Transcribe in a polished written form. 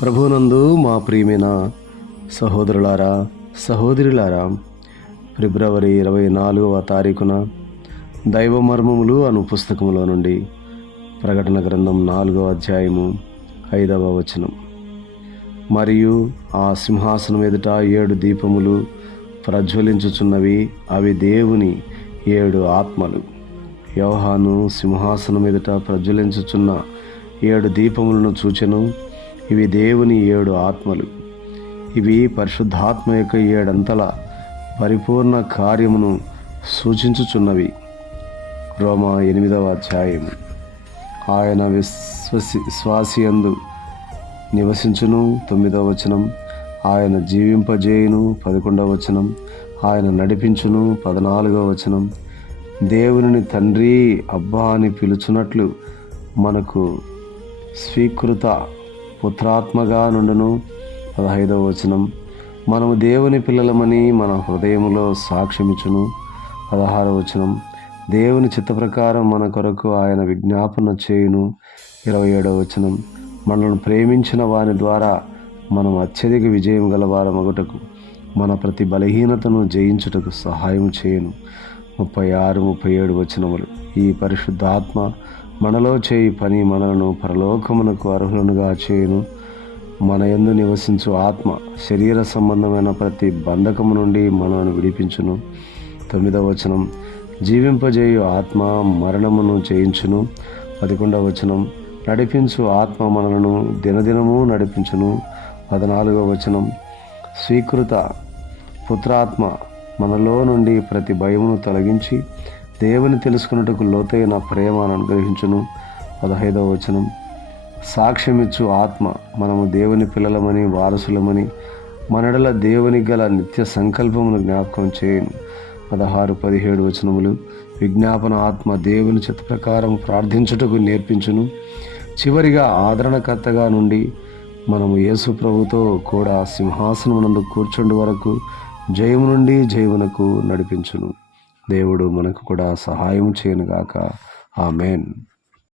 ప్రభునందు మా ప్రియమైన సహోదరులారా, సహోదరులారా, ఫిబ్రవరి 24వ తారీఖున దైవ మర్మములు అను పుస్తకములో నుండి ప్రకటన గ్రంథం 4వ అధ్యాయము 5వ వచనం. మరియు ఆ సింహాసనం ఎదుట 7 దీపములు ప్రజ్వలించుచున్నవి, అవి దేవుని 7 ఆత్మలు. యోహాను సింహాసనం ఎదుట ప్రజ్వలించుచున్న 7 దీపములను చూచెను. ఇవి దేవుని 7 ఆత్మలు. ఇవి పరిశుద్ధాత్మ యొక్క 7 అంతల పరిపూర్ణ కార్యమును సూచించుచున్నవి. రోమా 8వ అధ్యాయము. ఆయన విశ్వాసియందు నివసించును 9వ వచనం. ఆయన జీవింపజేయును 11వ వచనం. ఆయన నడిపించును 14వ వచనం. దేవుని తండ్రి అబ్బా అని పిలుచున్నట్లు మనకు స్వీకృత పుత్రాత్మగా నుండును 15వ వచనం. మనము దేవుని పిల్లలమని మన హృదయములో సాక్ష్యమిచ్చును 16వ వచనం. దేవుని చిత్త ప్రకారం మన కొరకు ఆయన విజ్ఞాపన చేయును 27వ వచనం. మనల్ని ప్రేమించిన వాని ద్వారా మనం అత్యధిక విజయం గలవారమగుటకు మన ప్రతి బలహీనతను జయించుటకు సహాయం చేయును 36, 37 వచనములు. ఈ పరిశుద్ధాత్మ మనలో చేయి పని మనలను పరలోకమునకు అర్హులనుగా చేయును. మన యందు నివసించు ఆత్మ శరీర సంబంధమైన ప్రతి బంధకము నుండి మనను విడిపించును 9వ వచనం. జీవింపజేయు ఆత్మ మరణమును జయించును 11వ వచనం. నడిపించు ఆత్మ మనలను దినదినము నడిపించును 14వ వచనం. స్వీకృత పుత్రాత్మ మనలో నుండి ప్రతి భయమును తొలగించి దేవుని తెలుసుకున్నట్టుకు లోతైన ప్రేమను అనుగ్రహించును 15వ వచనం. సాక్ష్యమిచ్చు ఆత్మ మనము దేవుని పిల్లలమని, వారసులమని, మనడల దేవుని గల నిత్య సంకల్పమును జ్ఞాపకం చేయును 16, 17 వచనములు. విజ్ఞాపన ఆత్మ దేవుని చిత్త ప్రకారం ప్రార్థించుటకు నేర్పించును. చివరిగా ఆదరణకర్తగా నుండి మనము యేసు ప్రభుతో కూడా సింహాసనమునందు కూర్చుండి వరకు జయము నుండి జయమునకు నడిపించును. దేవుడు మనకు కూడా సహాయం చేయనుగాక. ఆమేన్.